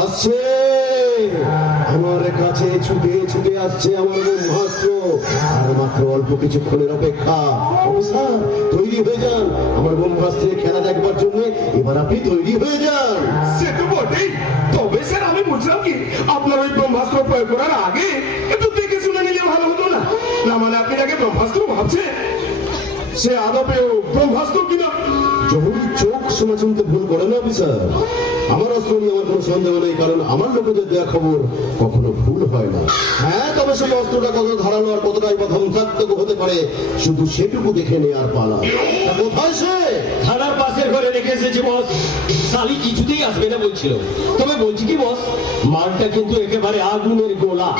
আসছে আমার কাছে ছুটে ছুটে আসছে আমার ব্রহ্মাস্ত্র। আর মাত্র অল্প কিছুক্ষণের অপেক্ষা। তৈরি হয়ে যান। আমার ব্রহ্মাস্ত্রের খেলা দেখবার জন্য এবার আপনি তৈরি হয়ে যান। সে তো বটেই। তবে স্যার, আমি বুঝলাম কি? আপনার ওই ব্রহ্মাস্ত্র প্রয়োগ করার আগে একটু দেখে শুনে নিলে ভালো হতো না। না মানে আপনি যাকে ব্রহ্মাস্ত্র ভাবছেন, সে আদপেও ব্রহ্মাস্ত্র কিনা? যখন চোখ শোনা শুনতে ভুল করে না অফিসার আমার অস্ত্র নিয়ে আমার কোনো সন্দেহ নেই কারণ আমার লোকেদের দেওয়া খবর কখনো ভুল হয় না। হ্যাঁ তবে সেই অস্ত্রটা কত ধারালো আর কতটাই বা ধ্বংসাত্মক হতে পারে শুধু সেটুকু দেখে নেওয়ার পালা। কোথায় সে? থানার পাশের ঘরে রেখে এসেছি বস। সালি কিছুতেই আসবে না বলছিল। তবে বলছি কি বস মালটা কিন্তু একেবারে আগুনের গোলা।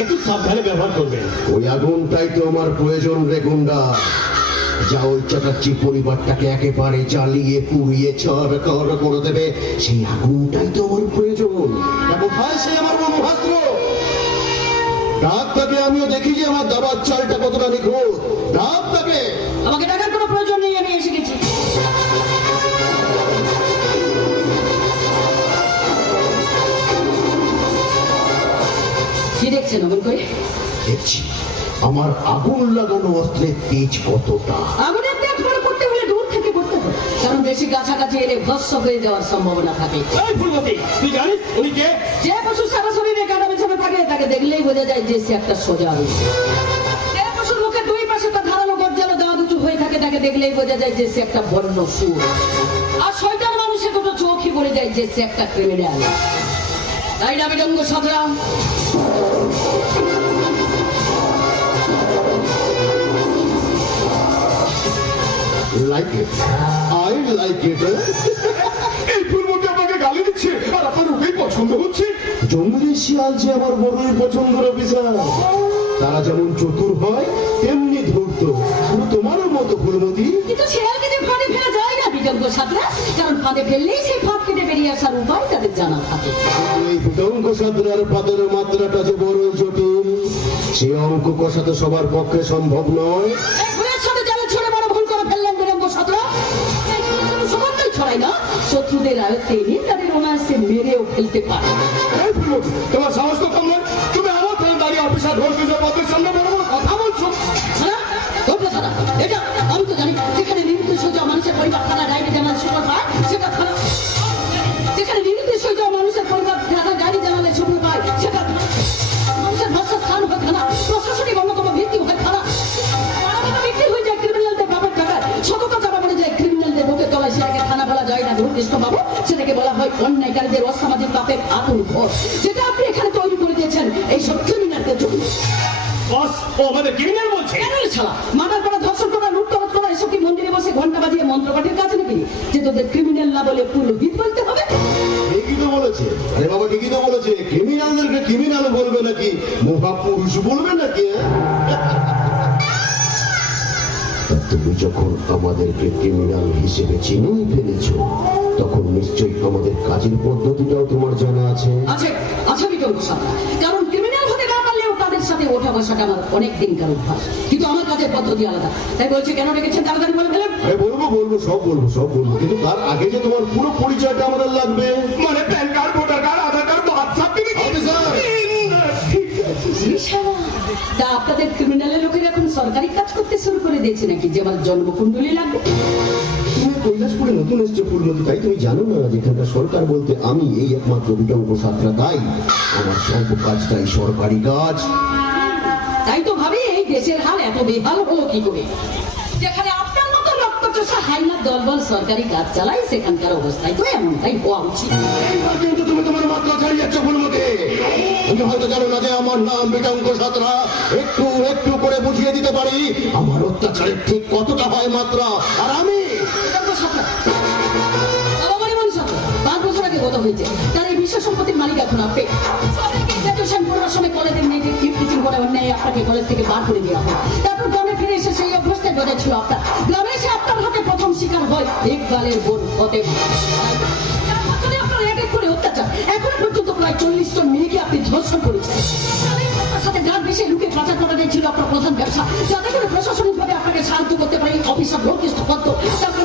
একটু সাবধানে ব্যবহার করবেন। ওই আগুনটাই তো আমার প্রয়োজন রে গুন্ডা। ওই চাটাচ্ছি পরিবারটাকে একেবারে জ্বালিয়ে পুড়িয়ে চর কর দেবে সেই আগুনটাই তো আমার প্রয়োজন। কোথায় সে আমার ব্রহ্মাস্ত্র। ডাক তাকে আমিও দেখি যে আমার দাবার চালটা কতটা নিখুঁত। ডাক তাকে আমাকে ডাকার কোনো প্রয়োজন নেই আমি এসে গেছি। কি দেখছেন অমন করে? দেখছি। আমার আগুন লাগানো অস্ত্রের তেজ কতটা? আগুনের তেজ বড় করতে হলে দূর থেকে করতে হবে। কারণ বেশি কাছাকাছি এলে ভস্ম হয়ে যাওয়ার সম্ভাবনা থাকে। এই ফুলমতি তুই জানিস উনি কে? যে পশু সারা শরীরে কাটা বেছানো থাকে তাকে দেখলেই বোঝা যায় যে সে একটা সোজা রূপ। যে পশুর মুখে দুই পাশে তার ধারালো গর্জালো দেওয়া দুটো হয়ে থাকে তাকে দেখলেই বোঝা যায় যে সে একটা বন্য সুর। আর শয়তান মানুষের দুটো চোখই বলে যায় যে সে একটা ক্রিমিনাল তাই না বিডঙ্গ সাধরা like it I like it এই ফুল মধ্যে আপনাকে গালি দিচ্ছে আর আপনার ওকেই পছন্দ হচ্ছে। জঙ্গলি শিয়াল যে আমার বড়ই পছন্দের অফিসার। তারা যেমন চতুর হয় তেমনি ধূর্ত। তোমারও মতো ফুলমতি কিন্তু ছেলেকে যে ফাঁদে ফেলা যায় না বিডঙ্গ সাধরা কারণ ফাঁদে ফেললেই সেই ফাঁদ কেটে বেরিয়ে আসার উপায় তাদের জানা থাকে। এই ভূতঙ্ক সাদরার পাদের মাত্রাটা যে বড় জটিল সে অঙ্ক কষাতে সবার পক্ষে সম্ভব নয়। না শত্রুদের আয়ত্তে এনে তাদের রোমান্সে মেরেও ফেলতে পারে। ফুল তোমার সাহস তো কম তুমি আমার থানায় দাঁড়িয়ে অফিসার ধরতে যে পদের সামনে বড় বড় কথা বলছো। ছাড়া ধরবে ছাড়া এটা আমি তো জানি যেখানে নির্দিষ্ট সোজা মানুষের পরিবার থানা ডায়েরি জানালে সুযোগ অন্যায়কারীদের অসামাজিক পাপের ঘর যেটা আপনি এখানে তৈরি করে দিয়েছেন এই সব ক্রিমিনালদের জন্য। বস ও আমাদের ক্রিমিনাল বলছে। কেন রে মার্ডার করা ধর্ষণ করা লুটতরাজ করা এসব কি মন্দিরে বসে ঘণ্টা বাজিয়ে মন্ত্রপাঠের কাজ নাকি? যে তোদের ক্রিমিনাল না বলে পুরোহিত বলতে হবে? ঠিকই তো বলেছে। আরে বাবা ঠিকই তো বলেছে। ক্রিমিনালদেরকে ক্রিমিনাল বলবে নাকি? মহাপুরুষ বলবে নাকি হ্যাঁ? তুমি যখন আমাদেরকে ক্রিমিনাল হিসেবে চিনেই ফেলেছ তখন নিশ্চয়ই আমাদের কাজের পদ্ধতিটাও তোমার জানা আছে আছে আছে বিকল্প কারণ ক্রিমিনাল হতে না পারলেও তাদের সাথে ওঠা বসাটা আমার অনেক দিনকার অভ্যাস কিন্তু আমার কাজের পদ্ধতি আলাদা তাই বলছে কেন রেখেছেন তাড়াতাড়ি বলে ফেলেন বলব বলব সব বলব সব বলব কিন্তু তার আগে যে তোমার পুরো পরিচয়টা আমাদের লাগবে মানে PAN card voter card Aadhaar card. তা আপনাদের ক্রিমিনালের লোকের এখন সরকারি কাজ করতে শুরু করে দিয়েছে নাকি যে আমার জন্মকুণ্ডলী লাগবে কৈলাসপুরে নতুন এসছো পূর্ণতি তাই তুমি জানো না যেখানকার সরকার বলতে আমি এই একমাত্র বিটঙ্ক সাতরা তাই আমার সর্ব কাজটাই সরকারি কাজ। তাই তো ভাবি এই দেশের হাল এত বেহাল হলো কি করে? যেখানে আপনার মতো রক্তচোষা দলবল সরকারি কাজ চালায় সেখানকার অবস্থায় তো এমনটাই হওয়া উচিত। এইবার কিন্তু তুমি তোমার মাত্রা ছাড়িয়ে যাচ্ছ তুমি হয়তো জানো না যে আমার নাম বিটঙ্ক সাতরা। একটু একটু করে বুঝিয়ে দিতে পারি আমার অত্যাচারের ঠিক কতটা হয় মাত্রা। আর আমি বিতর্ক সাপলা। বাবা পাঁচ বছর আগে গত হয়েছে। তার এই বিশ্ব সম্পত্তির মালিক এখন আপনি। আপনাকে এক এক করে অত্যাচার। এখন পর্যন্ত প্রায় আপনি ধর্ষণ করেছেন। সাথে গান বেশি লুকে পাচার আপনার প্রধান ব্যবসা। যাতে করে আপনাকে সাহায্য করতে পারে অফিসার পত্র তারপর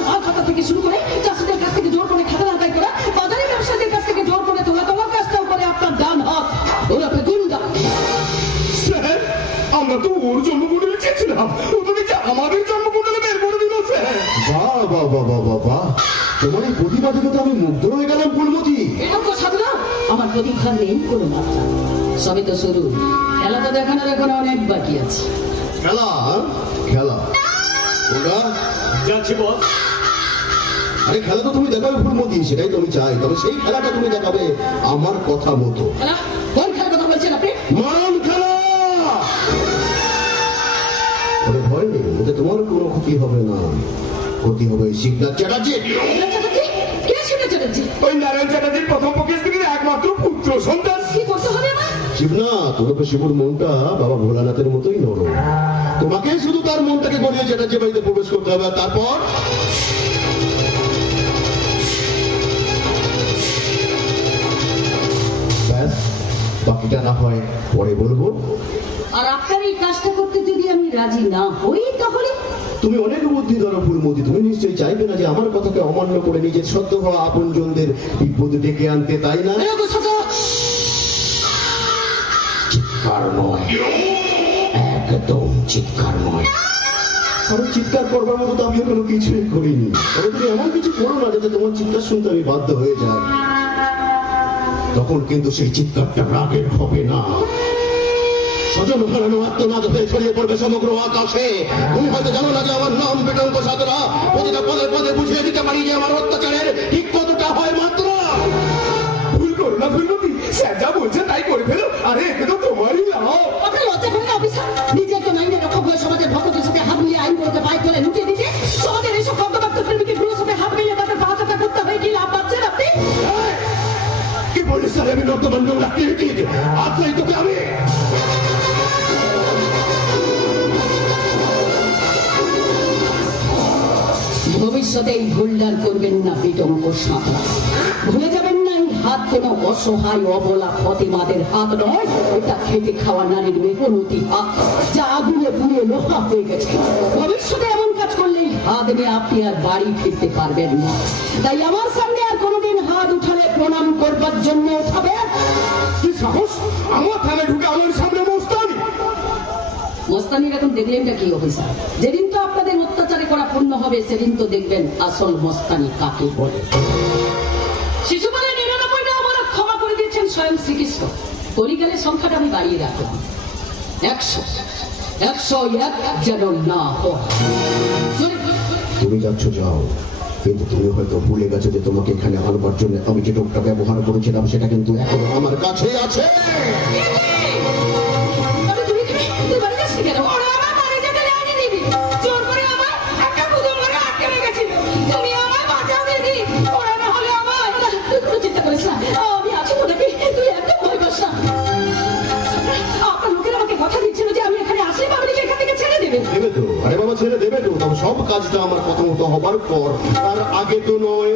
প্রতিভা নেই কোনো মাত্রা সবে তো শুরু। খেলা তো দেখানোর এখন অনেক বাকি আছে। খেলা খেলা। ওরা যাচ্ছি বস। আরে খেলা তো তুমি দেখাবে ফুলমতি সেটাই তো আমি চাই। তবে সেই খেলাটা তুমি দেখাবে আমার কথা মতো। কোন খেলার কথা বলছেন আপনি? মারণ খেলা! ভয় নেই ওতে তোমার কোনো ক্ষতি হবে না। ক্ষতি হবে শিবনাথ চ্যাটার্জি। শিবনাথ চ্যাটার্জি? কে শিবনাথ চ্যাটার্জি? ওই নারায়ণ চ্যাটার্জির প্রথম একমাত্র পুত্র সন্তান। কি করতে হবে আমার? শিবনাথ ওরফে শিবুর মনটা বাবা ভোলানাথের মতোই নরম। তোমাকে শুধু তার মনটাকে গড়িয়ে চ্যাটার্জি বাড়িতে প্রবেশ করতে হবে আর তারপর? ব্যাস বাকিটা না হয় পরে বলব। আর আপনার এই কাজটা করতে রাজি না হই তাহলে? তুমি অনেক বুদ্ধি ধরো ফুলমতি তুমি নিশ্চয়ই চাইবে না যে আমার কথাকে অমান্য করে নিজের সদ্য হওয়া আপনজনদের বিপদে ডেকে আনতে তাই না? চিৎকার নয়। একদম চিৎকার নয়। কারণ চিৎকার করবার মতো তো আমি কোনো কিছুই করিনি। তবে তুমি এমন কিছু করো না যাতে তোমার চিৎকার শুনতে আমি বাধ্য হয়ে যাই। তখন কিন্তু সেই চিৎকারটা রাগের হবে না। স্বজন হারানো আত্মনাদ হয়ে ছড়িয়ে পড়বে সমগ্র আকাশে। তুমি হয়তো জানো না যে আমার নাম বেটঙ্ক সাধনা প্রতিটা পদে পদে বুঝিয়ে দিতে পারি যে আমার অত্যাচারের ঠিক কতটা হয় মাত্র। ভুল করো না ফুলমতি স্যার যা বলছে তাই করে ফেলো। আরে এতে তো তোমারই লাভ। আপনার লজ্জা করে না অফিসার নিজের জন্য আইনের রক্ষক হয়ে সমাজের ভক্তদের সাথে হাত মিলিয়ে আইনগুলোকে পায়ে করে লুটিয়ে দিতে। সমাজের এইসব ভক্তভক্ত প্রেমিকেরগুলোর সাথে হাত মিলিয়ে তাদের পাহাচাটা করতে হয় কি লাভ পাচ্ছেন আপনি? কি বলিস স্যার আমি নর্দমান রাখতে আজ তোকে আমি ভবিষ্যতে এই ভুলডাল করবেন না বিটঙ্ক সাঁতরা ভুলে যাবেন না, এই হাত কোনো অসহায়, অবলা ফতেমাদের হাত নয়, এটা খেতে খাওয়া নারীর মেহনতি হাত যা আগুনে পুড়ে লোহা হয়ে গেছে। ভবিষ্যতে এমন কাজ করলেই হাত নিয়ে আপনি আর বাড়ি ফিরতে পারবেন না। তাই আমার সামনে আর কোনোদিন হাত উঠালে প্রণাম করবার জন্য উঠাবে? কি সাহস? আমার থানায় ঢুকে আমার সামনে মস্তানি। মস্তানির এখন দেখলেনটা কি অফিসার? যেদিন তো করা পূর্ণ হবে সেদিন তো দেখবেন আসল মস্তানি কাকে বলে। নিরানব্বইটা আমার ক্ষমা করে দিয়েছেন স্বয়ং শ্রীকৃষ্ণ। সংখ্যাটা আমি বাড়িয়ে রাখলাম। একশো একশো এক যেন না তুমি যাচ্ছ, যাও। কিন্তু তুমি হয়তো ভুলে গেছো যে তোমাকে এখানে আনবার জন্য আমি যে টোকটা ব্যবহার করেছিলাম, সেটা কিন্তু এখনও আমার কাছে আছে। ছেলে দেবে তো তবে সব কাজটা আমার প্রথমত হবার পর। তার আগে তো নয়।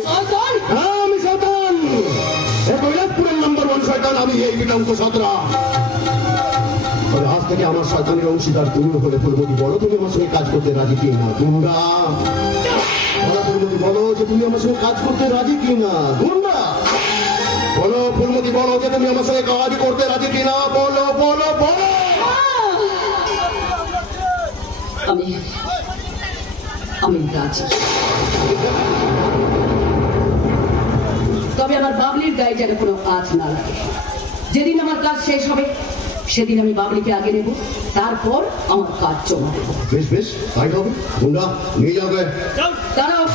হ্যাঁ আমি শয়তান! এ কৈলাসপুরের নাম্বার ওয়ান শয়তান আমি এই বিটাঙ্ক সতরা। তবে আজ থেকে আমার শয়তানের অংশীদার তুমি হলে ফুলমতি বলো তুমি আমার সঙ্গে কাজ করতে রাজি কি না? গুন্ডা বলো ফুলমতি বলো যে তুমি আমার সঙ্গে কাজ করতে রাজি কি না? গুন্ডা বলো ফুলমতি বলো যে তুমি আমার সঙ্গে কাজ করতে রাজি কি না? বলো বলো বলো! আমি আমি রাজি। তবে আমার বাবলির গায়ে যেন কোনো কাজ না লাগে। যেদিন আমার কাজ শেষ হবে সেদিন আমি বাবলিকে আগে নেব তারপর আমার কাজ জমা দেবো বেশ বেশ তাই হবে। গুন্ডা নিয়ে যাবে দাঁড়াও।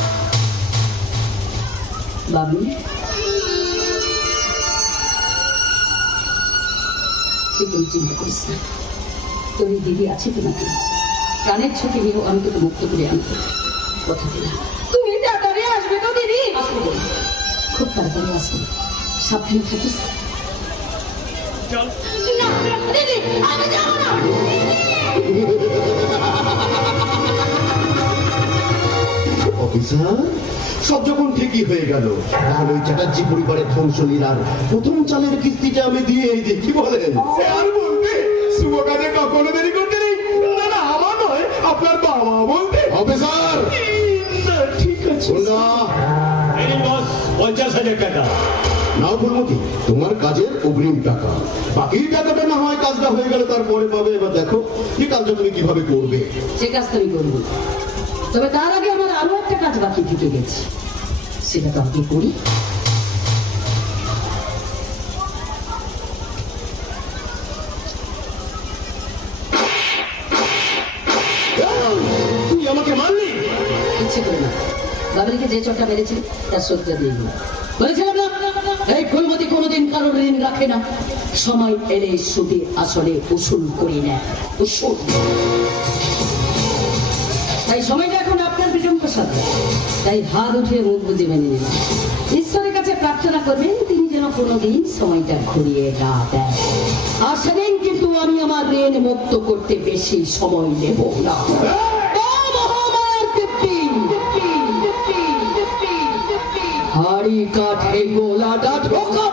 বাবলি। তুই চিন্তা করিস না। তোর দিদি আছে তো নাকি প্রাণের ঝুঁকি নিয়েও আমি তোকে মুক্ত করে আনব কথা দিলাম। তুমি তাড়াতাড়ি আসবে তো দিদি। আসব খুব তাড়াতাড়ি আসবে। সাবধানে থাকিস। না দিদি আমি যাব না। অফিসার সব যখন ঠিকই হয়ে গেল তাহলে ওই চ্যাটার্জি পরিবারের ধ্বংসলীলার প্রথম চালের কিস্তিটা আমি দিয়ে দিই কি বলেন? স্যার শুভ কাজে কখনো দেরি পঞ্চাশ হাজার টাকা। নাও ফুলমতি তোমার কাজের অগ্রিম টাকা। বাকি টাকাটা না হয় কাজটা হয়ে গেলে তারপরে পাবে। এবার দেখো যে কাজটা তুমি কীভাবে করবে। সে কাজটা আমি করব। তবে তার আগে আমার আরও একটা কাজ বাকি থেকে গেছে। সেটা তো আগে করি। যে মেরেছে তার সত্যি দিয়ে দিল এই ফুলমতি কারোর ঋণ রাখে না। সময় এলে সুদে আসলে উসুল করি না তাই সময়টা এখন আপনার তাই হাত মুখ বুঝে মেনে ঈশ্বরের কাছে প্রার্থনা করবেন, তিনি যেন কোনোদিন সময়টা ঘুরিয়ে না দেন। আর সেদিন কিন্তু আমি আমার ঋণ মুক্ত করতে বেশি সময় নেব না। কাঠে গোলাটা ঢোকা